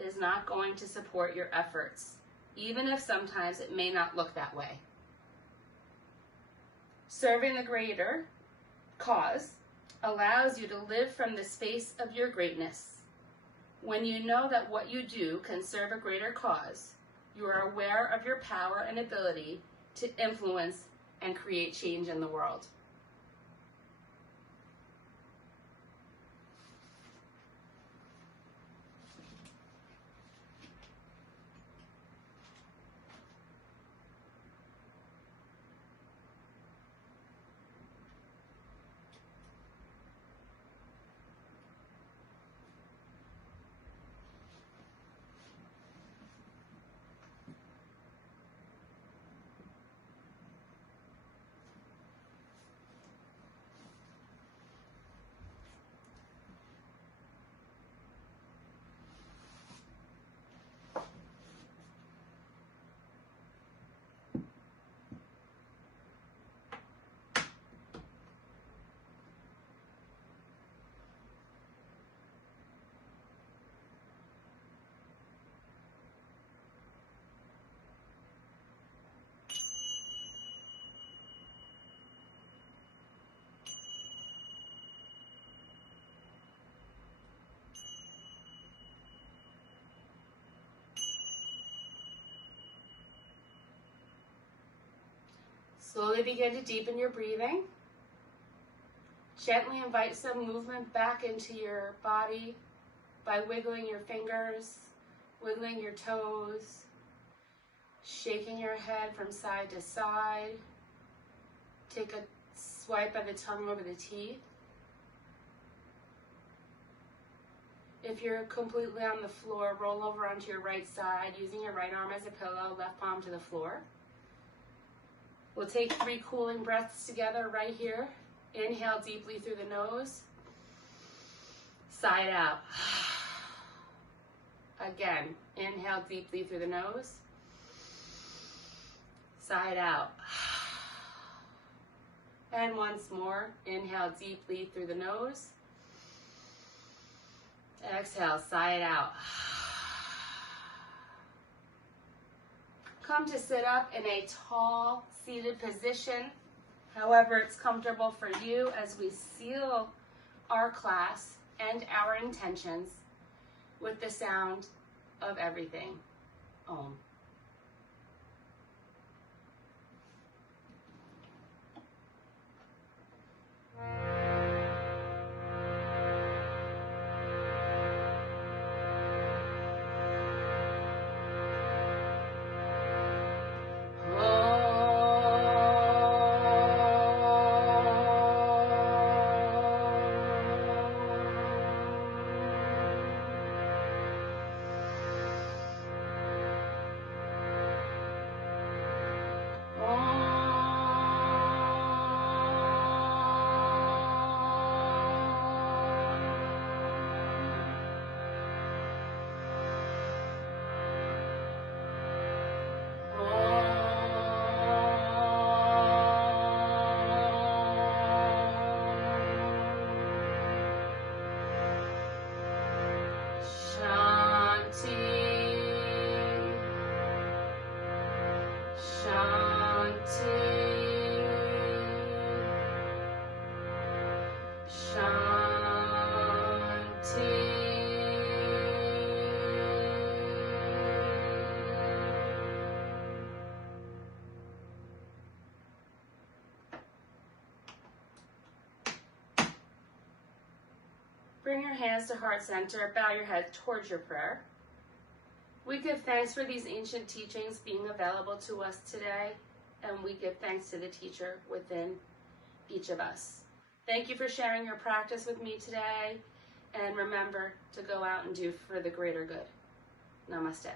is not going to support your efforts, even if sometimes it may not look that way. Serving the greater cause allows you to live from the space of your greatness. When you know that what you do can serve a greater cause, you are aware of your power and ability to influence and create change in the world. Slowly begin to deepen your breathing. Gently invite some movement back into your body by wiggling your fingers, wiggling your toes, shaking your head from side to side. Take a swipe of the tongue over the teeth. If you're completely on the floor, roll over onto your right side, using your right arm as a pillow, left palm to the floor. We'll take 3 cooling breaths together right here. Inhale deeply through the nose. Sigh it out. Again, inhale deeply through the nose. Sigh it out. And once more, inhale deeply through the nose. Exhale, sigh it out. Come to sit up in a tall seated position, however it's comfortable for you, as we seal our class and our intentions with the sound of everything. Om. Bring your hands to heart center, bow your head towards your prayer. We give thanks for these ancient teachings being available to us today, and we give thanks to the teacher within each of us. Thank you for sharing your practice with me today, and remember to go out and do for the greater good. Namaste.